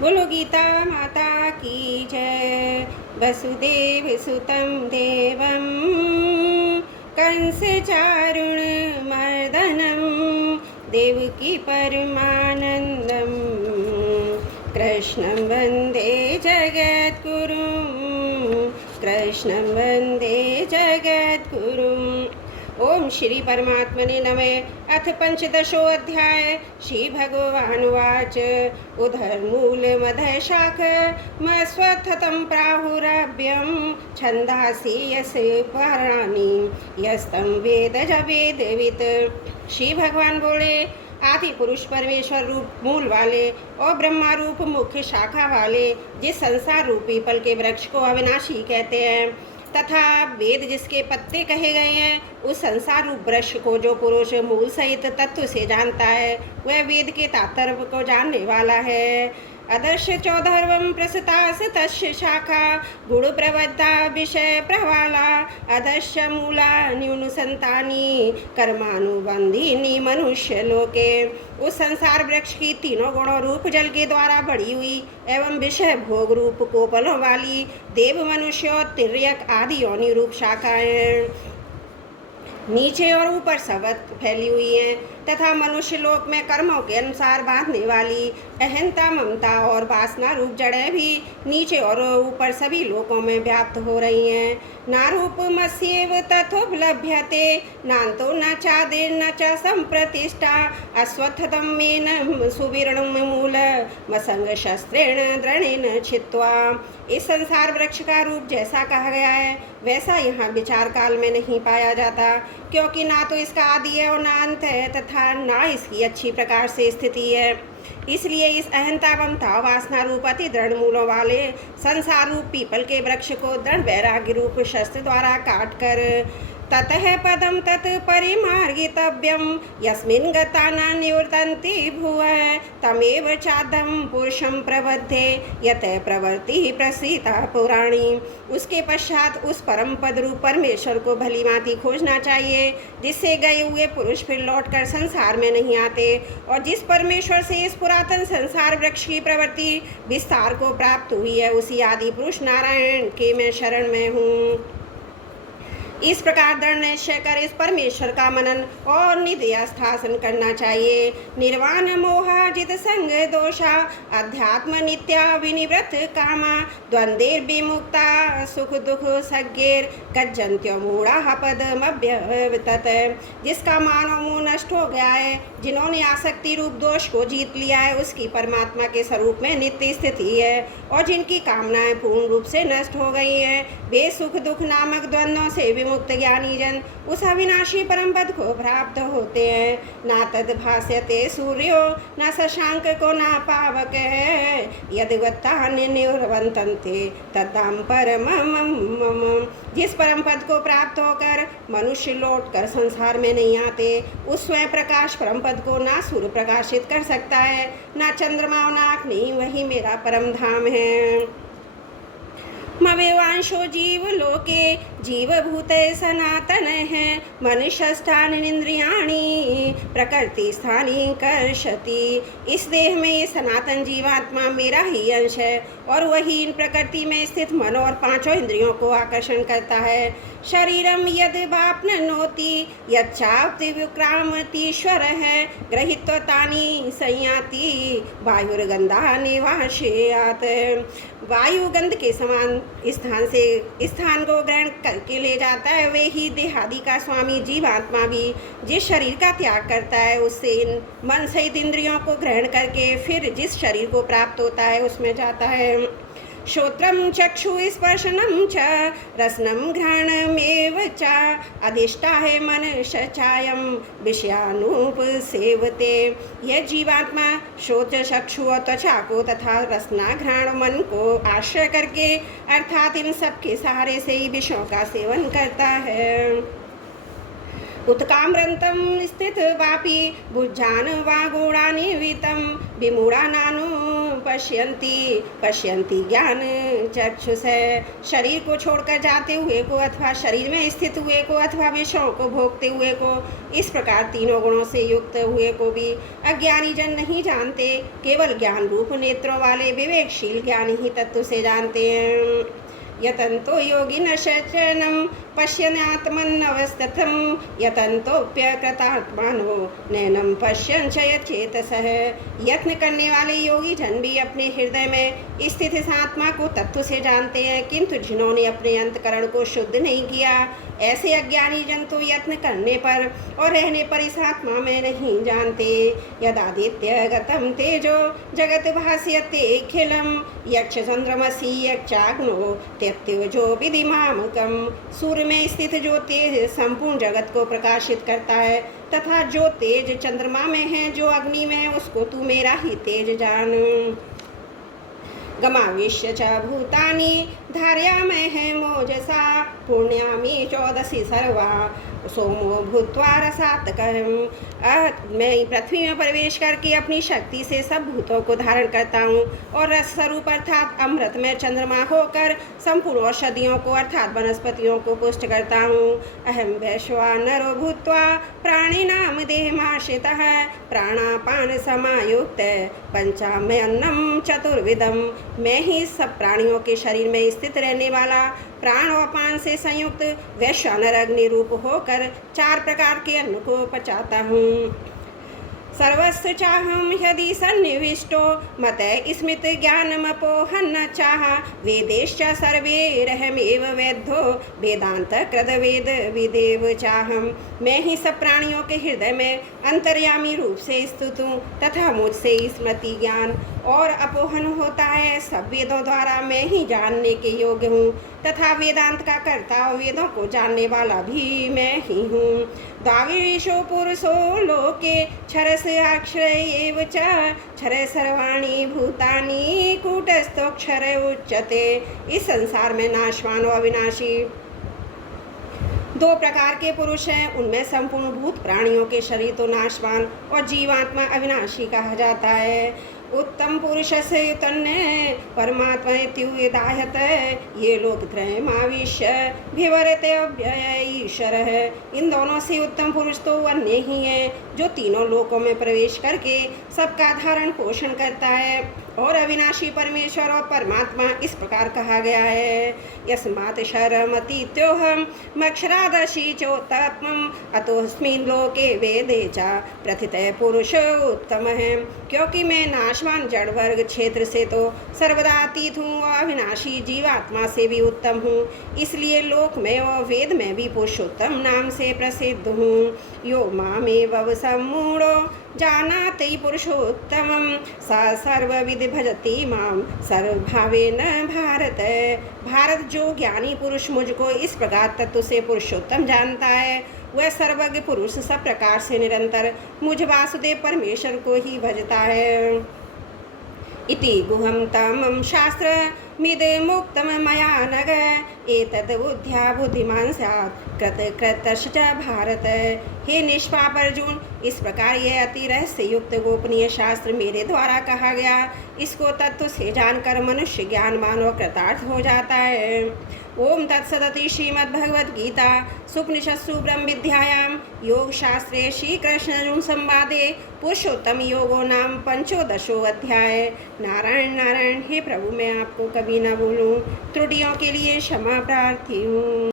बोलो गीता माता की जय। वसुदेव सुतं देवं कंस चारुण मर्दनं देवकी परमानंदं कृष्णं वन्दे जगद्गुरुं कृष्णं वन्दे जगद्गुरुं। ओम श्री परमात्मने नमः। अथ पंचदशोऽध्याय। श्री भगवानुवाच उधर्मूल मधः शाख मस्वत्थतं प्राहुरभ्यं छन्दांसि यस्य पर्णानि यस्तं वेद ज वेदवित्। श्री भगवान बोले, आदि पुरुष परमेश्वर रूप मूल वाले और ब्रह्मा रूप मुख्य शाखा वाले जिस संसार रूपी पल के वृक्ष को अविनाशी कहते हैं तथा वेद जिसके पत्ते कहे गए हैं, उस संसार रूप वृक्ष को जो पुरुष मूल सहित तत्व से जानता है वह वेद के तात्पर्य को जानने वाला है। अदर्श चौधर्वम प्रसतास तस्य शाखा गुण प्रवद्धा विषय प्रवाला अदर्श मूला न्यून संतानी कर्मानुबंधिनी मनुष्य लोके। उस संसार वृक्ष की तीनों गुणों रूप जल के द्वारा बढ़ी हुई एवं विषय भोग रूप कोपलों वाली देव मनुष्य और तिर्यक आदि योनि रूप शाखाएं नीचे और ऊपर सबत फैली हुई हैं तथा मनुष्य लोक में कर्मों के अनुसार बांधने वाली अहंता ममता और वासना रूप जड़ें भी नीचे और ऊपर सभी लोकों में व्याप्त हो रही हैं। नारूपमस्येव तथोपलभ्यते नान्तो न चादिर् न च संप्रतिष्ठा अश्वत्थतं मेन सुवीर्णं मूल मसंग शस्त्रेण द्रणेन छित्त्वा। इस संसार वृक्ष का रूप जैसा कहा गया है वैसा यहाँ विचार काल में नहीं पाया जाता, क्योंकि ना तो इसका आदि है और ना अंत है तथा ना इसकी अच्छी प्रकार से स्थिति है। इसलिए इस अहंता ममता वासना रूप अति दृढ़ मूलों वाले संसार रूप पीपल के वृक्ष को दृढ़ वैराग्य रूप शस्त्र द्वारा काट कर ततः पदम तत् परिमार्गितव्यम यस्मिन् गता न निवर्तन्ति भुवः तमेव चादम पुरुषं प्रबद्धे यत प्रवृत्ति प्रसीता पुराणी। उसके पश्चात उस परम पद रूप परमेश्वर को भली भांति खोजना चाहिए जिससे गए हुए पुरुष फिर लौटकर संसार में नहीं आते और जिस परमेश्वर से इस पुरातन संसार वृक्ष की प्रवृत्ति विस्तार को प्राप्त हुई है उसी आदि पुरुष नारायण के मैं शरण में हूँ। इस प्रकार दृढ़ निश्चय कर इस परमेश्वर का मनन और निध्यासन करना चाहिए। निर्वाण मोहाजित संग दोषा अध्यात्म नित्या विनिवृत्त कामा द्वंद्वेर विमुक्ता सुख दुख सज्ञेर गज्जन्त्यो मूढ़ा पदमभ्यवतत। जिसका मानव मुँह नष्ट हो गया है, जिन्होंने आसक्ति रूप दोष को जीत लिया है, उसकी परमात्मा के स्वरूप में नित्य स्थिति है और जिनकी कामनाएं पूर्ण रूप से नष्ट हो गई हैं वे सुख दुख नामक द्वंद्वों से मुक्त ज्ञानी जन उस अविनाशी परम पद को प्राप्त होते हैं। ना तद भास्यते सूर्यो न शशांक को ना पावक है यदि निवर्तन्ते तदाम परमम्। जिस परम पद को प्राप्त होकर मनुष्य लौट कर संसार में नहीं आते उस स्वयं प्रकाश परम पद को ना सूर्य प्रकाशित कर सकता है ना चंद्रमा ना अग्नि, वही मेरा परम धाम है। मवेवांशो जीव लोके जीवभूते सनातन है मनुष्यष्ठानि इंद्रियाणि प्रकृति स्थानी कर्षति। इस देह में ये सनातन जीवात्मा मेरा ही अंश है और वही इन प्रकृति में स्थित मन और पांचों इंद्रियों को आकर्षण करता है। शरीरम यद वाप्नोति यच्चाप्ति विक्रामतीश्वर है गृहीत्वतानि संयाति वायुर्गंधा निवासयात्। वायु गंध के समान स्थान को ग्रहण करके ले जाता है, वे ही देहादि का स्वामी जीवात्मा भी जिस शरीर का त्याग करता है उससे इन मन सहित इंद्रियों को ग्रहण करके फिर जिस शरीर को प्राप्त होता है उसमें जाता है। श्रोत्रं चक्षु स्पर्शनं च रसनं घ्राणमेव च अधिष्ठाय मनः चायं विषयानुपसेवते। यह जीवात्मा श्रोत चक्षु और त्वचा को तथा रसना घ्राण मन को आश्रय करके अर्थात इन सबके सहारे से ही विषयों का सेवन करता है। उत्काम्रन्तं स्थित वापि भुजान वा गुणानिवितं विमूढानानुपश्यति पश्यन्ति ज्ञान चक्षुष। शरीर को छोड़कर जाते हुए को अथवा शरीर में स्थित हुए को अथवा विषयों को भोगते हुए को, इस प्रकार तीनों गुणों से युक्त हुए को भी अज्ञानी जन नहीं जानते। केवल ज्ञान रूप नेत्रों वाले विवेकशील ज्ञानी ही तत्व से जानते हैं। यतन्तो योगिनः शरणं पश्यन्नात्मन्यवस्थितं यतन्तोऽप्यकृतात्मानो नैनं पश्यन् च यच्चेतसः। यत्न करने वाले योगी जन भी अपने हृदय में स्थित इस आत्मा को तत्व से जानते हैं, किंतु जिन्होंने अपने अंतकरण को शुद्ध नहीं किया, ऐसे अज्ञानी जन तो यत्न करने पर और रहने पर इस आत्मा में नहीं जानते। यदादित्य गतम तेजो जगत भास्यतेऽखिलं यक्ष चंद्रमसि यक्षाग्नो त्यक्तोजो विधिमामकम्। सूर्य में स्थित जो तेज संपूर्ण जगत को प्रकाशित करता है, तथा जो तेज चंद्रमा में है, जो अग्नि में है, उसको तू मेरा ही तेज जान। गमाविश्य च भूतानि धारयामहे मोजसा पुण्यामि चौदसी सर्वा सोमो भूत्वा रसात्मकः। मैं पृथ्वी में प्रवेश करके अपनी शक्ति से सब भूतों को धारण करता हूँ और रस स्वरूप अर्थात अमृत में चंद्रमा होकर संपूर्ण औषधियों को अर्थात वनस्पतियों को पुष्ट करता हूँ। अहम वैश्वानरो भूत्वा प्राणिनाम देहमाश्रितः प्राणापान समायुक्त पंचाम्यन्नं चतुर्विधम। मैं ही सब प्राणियों के शरीर में स्थित रहने वाला प्राण और पान से संयुक्त वैश्वानर अग्नि रूप होकर 4 प्रकार के अन्न को पचाता हूँ। सर्वस्व चाहम यदि सन्निविष्टो मत स्मृत ज्ञानमपोहन्न चाह वेदेश्च सर्वैरहमेव वेद्यो वेदांत कृत वेद विदेव चाहम। मैं ही सब प्राणियों के हृदय में अंतर्यामी रूप से स्थित हूँ तथा मुझसे स्मृति ज्ञान और अपोहन होता है। सब वेदों द्वारा मैं ही जानने के योग्य हूँ तथा वेदांत का कर्ता और वेदों को जानने वाला भी मैं ही हूँ। द्वाविशो पुरुषो लोके क्षरस अक्षर एव च क्षर सर्वाणि भूतानि कूटस्थोक्षर उच्यते। इस संसार में नाशवान और अविनाशी 2 प्रकार के पुरुष हैं। उनमें संपूर्ण भूत प्राणियों के शरीर तो नाशवान और जीवात्मा अविनाशी कहा जाता है। उत्तम पुरुष से तन्ने परमात्मा इत्युदाहत ये लोक त्रयमाविश्य विवरते अव्यय ईश्वर है। इन दोनों से उत्तम पुरुष तो अन्य ही है जो तीनों लोकों में प्रवेश करके सबका धारण पोषण करता है और अविनाशी परमेश्वर और परमात्मा इस प्रकार कहा गया है। यस्मात् शरमतीत्योहम मक्षरादशि चोत्तमम् अतोऽस्मिन् लोके वेदे च प्रथितः पुरुष उत्तम है। क्योंकि मैं नाशवान जड़ वर्ग क्षेत्र से तो सर्वदा अतीत हूँ और अविनाशी जीवात्मा से भी उत्तम हूँ, इसलिए लोक में और वेद में भी पुरुषोत्तम नाम से प्रसिद्ध हूँ। यो मामेव सम्मूढ़ो जानाति पुरुषोत्तमं स सर्वविद भजति माम सर्वभावेन भारत। भारत जो ज्ञानी पुरुष मुझको इस प्रकार तत्व से पुरुषोत्तम जानता है, वह सर्वज्ञ पुरुष सब प्रकार से निरंतर मुझ वासुदेव परमेश्वर को ही भजता है। इति गुहम तमं शास्त्र मिद मुक्तम मया नग एतद् बुद्ध्या बुद्धिमान स्यात् कृतकृतश्च भारत। हे निष्पाप अर्जुन, इस प्रकार यह अति रहस्य युक्त गोपनीय शास्त्र मेरे द्वारा कहा गया। इसको तत्व से जानकर मनुष्य ज्ञानवान और कृतार्थ हो जाता है। ओम तत्सदिति श्रीमद्भगवद्गीता सुपनिषत्सु ब्रह्म विद्यायां योग शास्त्रे श्री कृष्ण अर्जुन संवादे पुरुषोत्तम योगो नाम 15वां अध्याय। नारायण नारायण। हे प्रभु, मैं आपको कभी न भूलूं। त्रुटियों के लिए क्षमा प्रार्थी हूँ।